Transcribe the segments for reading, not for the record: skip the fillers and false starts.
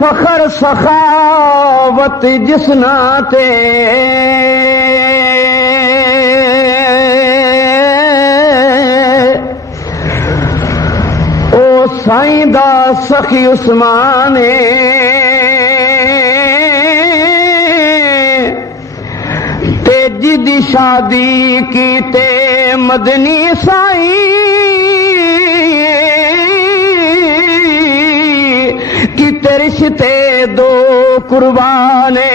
فخر سخاوت جس ناتے او سائیں دا سخی عثمان تے جدی شادی کیتے مدنی سائیں کیتے رشتے دو قربانے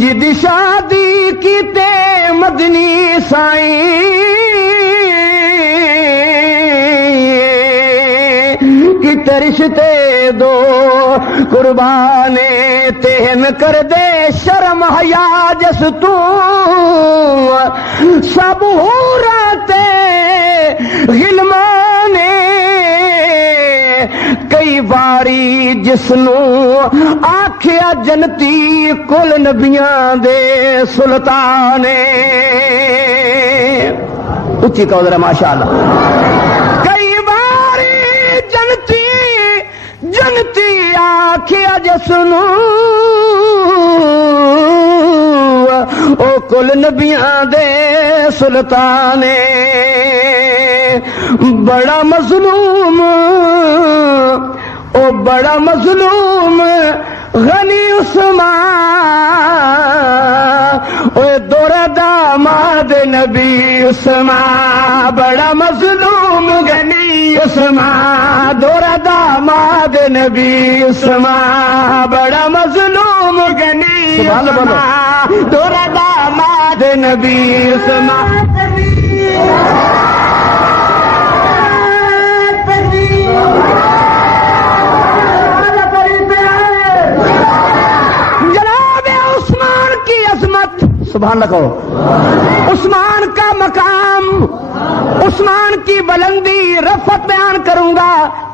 جدی شادی کیتے مدنی سائیں کیتے رشتے دو قربانے تہن کر دے شرم حیا جس تو سب حورتے غلمانے کئی باری جسنو آکھیا جنتی کل نبیاں دے سلطانے اچھی کہو ذرا ماشاءاللہ کئی باری جنتی آکھیا جسنو او کل نبیاں دے سلطانے بڑا مظلوم او بڑا مظلوم غنی عثمان او دورہ داماد نبی عثمان بڑا مظلوم غنی عثمان دورہ داماد نبی عثمان بڑا مظلوم غنی عثمان دورہ داماد نبی عثمان سبحان اللہ کہو عثمان کا مقام عثمان کی بلندی رفعت بیان کروں گا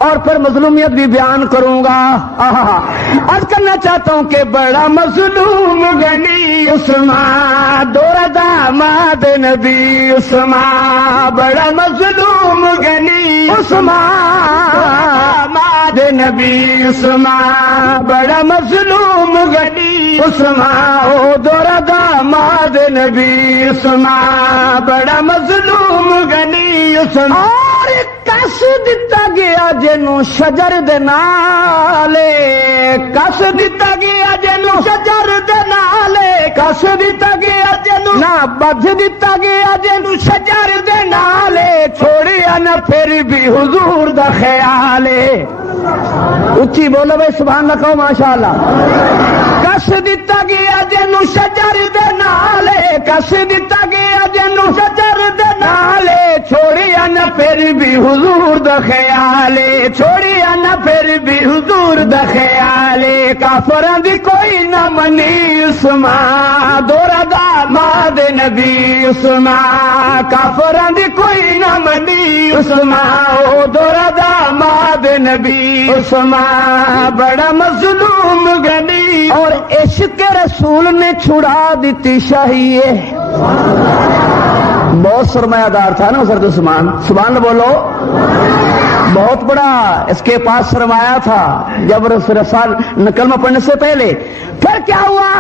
اور پھر مظلومیت بھی بیان کروں گا عرض کرنا چاہتا ہوں کہ بڑا مظلوم غنی عثمان دورہ داماد نبی عثمان بڑا مظلوم غنی عثمان داماد نبی عثمان بڑا مظلوم غنی عثمان او دورہ داماد نبی عثمان بڑا مظلوم غنی عثمان اور کس دتا گیا جنوں شجر دے نالے کس دتا گیا جنوں شجر دے نالے کس دتا گیا جنوں نہ بدھ دتا گیا جنوں شجر دے نالے چھوڑیا نہ پھر بھی حضور دا خیالے اچھی بولو بھائی سبحان اللہ کہو ماشاءاللہ کس دتا گیا جنوں شجر دے نالے کس دتا گیا جنوں شجر دے نالے چھوڑیا نہ پھر بھی حضور دا خیالے چھوڑیا نہ پھر بھی حضور دا خیالے کافراں دی کوئی نہ منی عثمان دورہ داماد نبی عثمان کافراں دی کوئی نہ منی عثمان او دورہ داماد نبی عثمان بڑا مظلوم غنی اور عشق رسول نے چھڑا دیتی شاہیے بہت سرمایہ دار تھا نا حضرت عثمان سبحان اللہ بولو بہت بڑا اس کے پاس سرمایہ تھا جب رسول کلمہ پڑھنے سے پہلے پھر کیا ہوا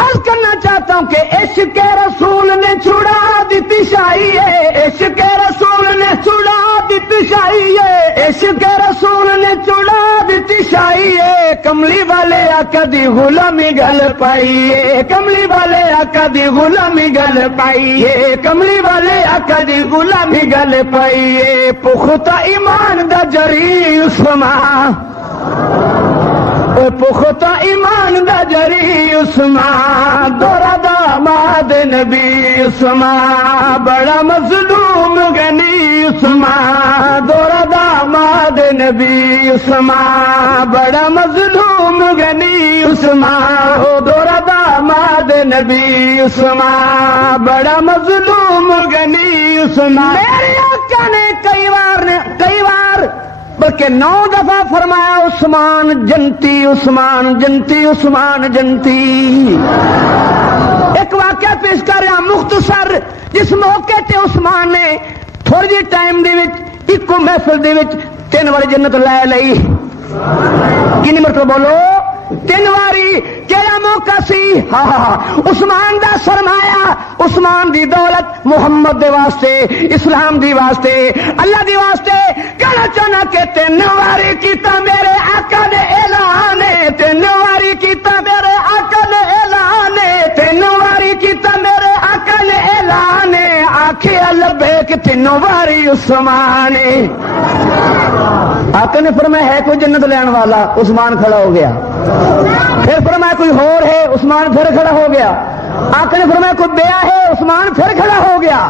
عرض کرنا چاہتا ہوں کہ عشق رسول نے چھڑا دیتی شاہیے عشق رسول نے چھڑا دیتی شاہیے عشق رسول نے چھڑا دیتی شاہیے کملی والے آقا دی غلامی گل پائیے کملی والے آقا دی غلامی گل پائیے کملی والے آقا دی غلامی گل پائیے پختہ ایمان دا جری عثمان پختہ ایمان دا جری عثمان دورہ داماد نبی عثمان بڑا مظلوم غنی عثمان دورہ داماد نبی عثمان بڑا مظلوم غنی عثمان دورہ داماد نبی عثمان بڑا مظلوم غنی عثمان میرے آقا نے کئی بار بلکہ 9 دفعہ فرمایا عثمان جنتی عثمان جنتی عثمان جنتی ایک واقعہ پیش کر رہا مختصر جس موقع تے عثمان نے تھوڑی جی ٹائم دے وچ ایک محفل دے وچ 3 بار جنت لے لئی کنی مرتبہ بولو 3 واری کیا موقع سی عثمان دا سرمایہ عثمان دی دولت محمد دے واسطے اسلام دی واسطے اللہ دی واسطے کہنا چاہنا کہ 3 واری کیتا میرے آقا نے اعلان 3 واری کیتا میرے آقا نے اعلان 3 واری کیتا میرے آقا نے اعلان آنکھیں لبیک 3 واری عثمان آقا نے فرمایا ہے کوئی جنت لین والا عثمان کھڑا ہو گیا پھر فرمایا کوئی اور ہے عثمان پھر کھڑا ہو گیا آقا نے فرمایا کوئی بیا ہے عثمان پھر کھڑا ہو گیا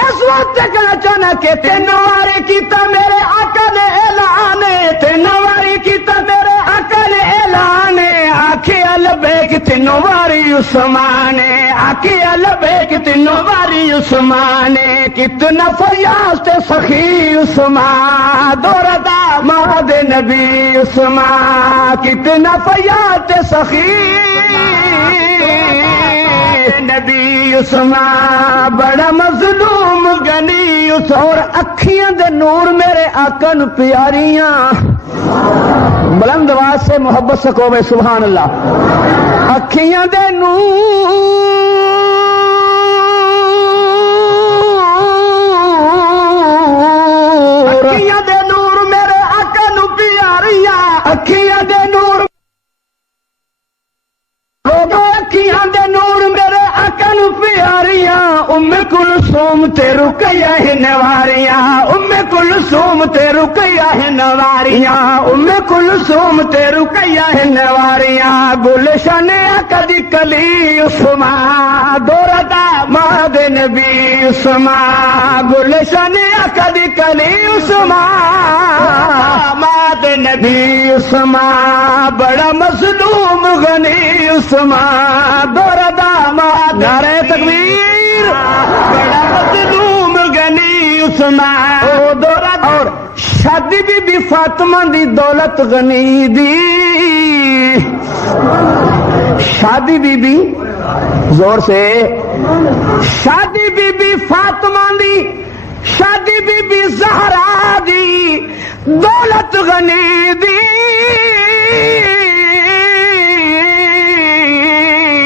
اس وقت کہنا چاہنا کہ 3 واری کیتا میرے آقا نے اعلان 3 واری کیتا میرے آقا نے اعلان آنکھیں لبیک 3 واری عثمان آنکھیں لبیک 3 واری عثمان کتنا فریاض تے سخی عثمان دوردا مہد نبی عثمان کتنا فریاض تے سخی نبی عثمان بڑا مظلوم غنی اور اکھیاں دے نور میرے آقا نو پیاریاں بلند آواز سے محبت سے کہو سبحان اللہ اکھیاں دے نور اکھیاں دے نور میرے آقا نو پیاریاں اکھیاں دے نور اکھیاں دے نور میرے آقا نو پیاریاں کلثوم تے رقیہ ہے نواریاں کلثوم تے رقیہ ہے نواریاں کلثوم تے رقیہ ہے نواریاں گلشن آقا دی کلی عثمان دوردا مہد نبی عثمان گلشن آقا دی کلی عثمان مہد نبی عثمان بڑا مظلوم غنی عثمان دوردا مہد نعرہ تکبیر بڑا مظلوم غنی عثمان دوردا اور شادی بی بی فاطمہ دی دولت غنی دی شادی بی بی زور سے شادی بی بی فاطمہ دی شادی بی بی زہرا دی دولت غنی دی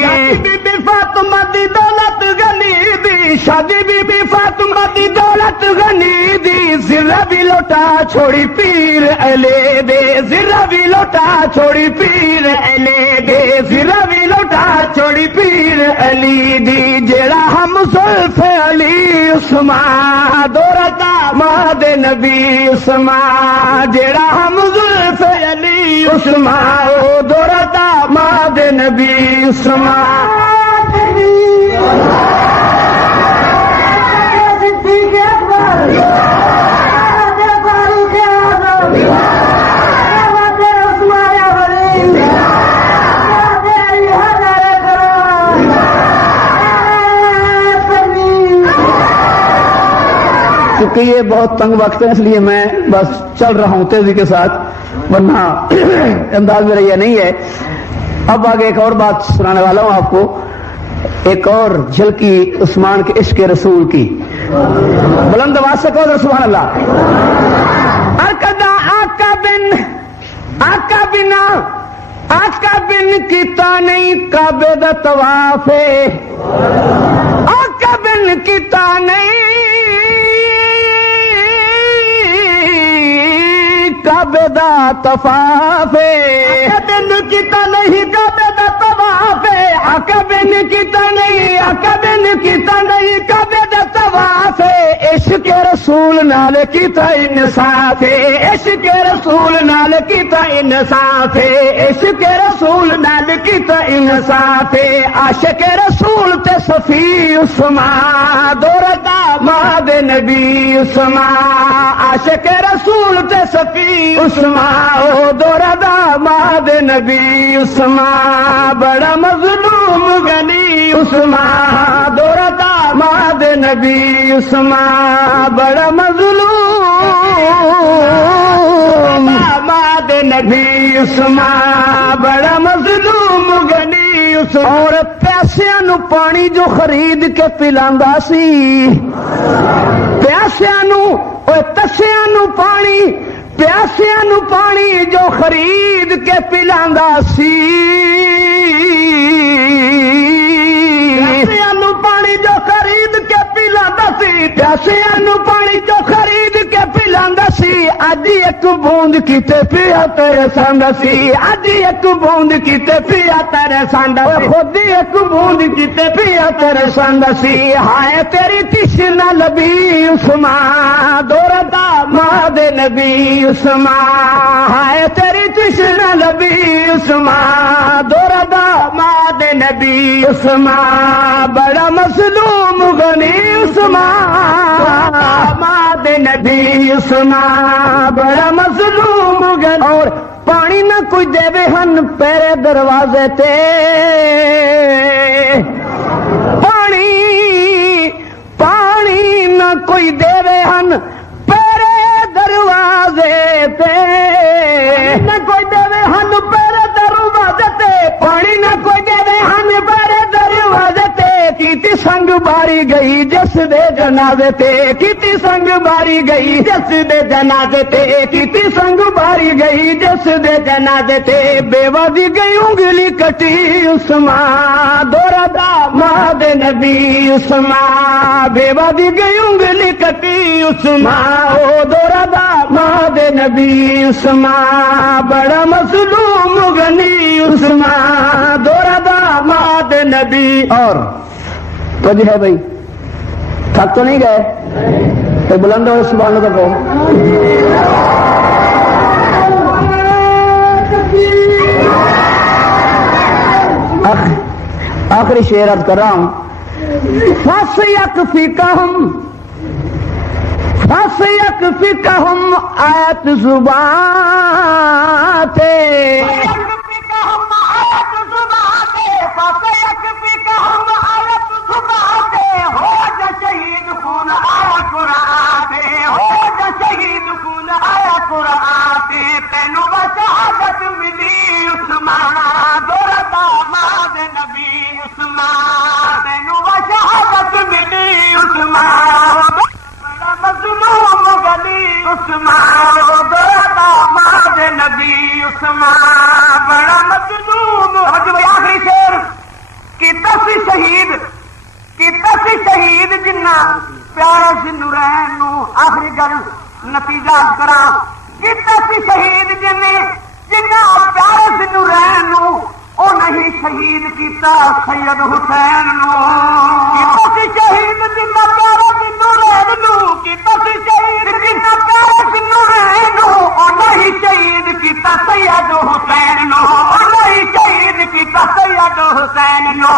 شادی بی بی فاطمہ دی دولت غنی دی شادی بی بی فاطمہ دی دولت غنی دی ذرہ بھی لوٹا چھوڑی پیر علی دے ذرہ بھی لوٹا چھوڑی پیر علی دے ذرہ بھی لوٹا چھوڑی پیر علی دی جڑا ہم زلف علی عثمان دورتا مہد نبی عثمان جڑا ہم زلف علی عثمان دورتا مہد نبی عثمان کیونکہ یہ بہت تنگ وقت ہے اس لیے میں بس چل رہا ہوں تیزی کے ساتھ ورنہ انداز میرا یہ نہیں ہے اب آگے ایک اور بات سنانے والا ہوں آپ کو ایک اور جھلکی عثمان کے عشق رسول کی بلند آواز سے کہو سبحان اللہ ارکدا آقا بن کیتا نہیں کعبے دا طواف آقا بن کیتا نہیں کعبے دا طواف آقا بن کیتا نہیں کعبے دا طواف آقا بن کیتا نہیں آقا بن کیتا نہیں کعبے دا طواف عشق رسول نال کیتا انصاف عشق رسول نال کیتا انصاف عشق رسول نال کیتا انصاف عاشق رسول تے صفی عثمان دورتا مہد نبی عثمان عاشق رسول تے صفی عثمان دورتا مہد نبی عثمان بڑا مظلوم غنی عثمان دورتا مہد نبی عثمان بڑا مظلوم مہد نبی عثمان بڑا مظلوم غنی عثمان اور پیسیاں نو پانی جو خرید کے پلاندا سی پیسیاں نو اور تسیاں نو پانی پیاسیاں نو پانی جو خرید کے پلاندا سی پیاسیاں نو پانی جو خرید کے پلاندا سی پیاسیاں نو پانی جو خرید کے پلاندا سی اج ایک بوند کیتے پیا تیرے ساندا سی اج ایک بوند کیتے پیا تیرے ساندا سی خود ایک بوند کیتے پیا تیرے ساندا سی ہائے تیری تشنا لبی عثمان دوردا ماد نبی عثمان ہائے تیری تشنا لبی عثمان دوردا ماد نبی عثمان بڑا مظلوم غنی عثمان ماد نبی عثمان بڑا مظلوم غنی اور پانی نہ کوئی دے ہن پیرے دروازے تے پانی نہ کوئی دے ہن پیرے دروازے تے نہ کوئی دے ہن پیرے دروازے تے پانی نہ کوئی دے ہن پیرے دروازے تے کیتی سنگ باری گئی جس دے جنازے تے کیتی سنگ باری گئی جس دے جنازے تے کیتی سنگ باری گئی جس دے جنازے تے بیوہ دی گئی انگلی کٹی عثمان دورا داماد نبی عثمان بیوہ دی گئی انگلی کٹی عثمان او دورا داماد نبی عثمان بڑا مظلوم غنی عثمان دورا داماد نبی اور تو جو ہے بھائی تھک تو نہیں گئے تو بلند ہو سبحان اللہ کو آخری شعر عرض کر رہا ہوں فَسْيَكْفِكَهُمْ آیت زبان تھے ہو جا شہید خون آیا قرآن ہو جا شہید خون آیا قرآن تینوں شہادت ملی عثمان دورا داماد نبی عثمان تینوں شہادت ملی عثمان بڑا مظلوم غنی عثمان دورا داماد نبی عثمان بڑا مظلوم آخری شعر کیتا سی شہید جنہ پیارے سی نورین نو آخری گل نتیجہ کرا کیتا سی شہید جنہ پیارے سی نورین نو او نہیں شہید کیتا سید حسین نو کیتا سی شہید جنہ پیارے سی نورین نو کیتا سی شہید جنہ پیارے سی نورین نو او نہیں شہید کیتا سید حسین نو او نہیں شہید کیتا سید حسین نو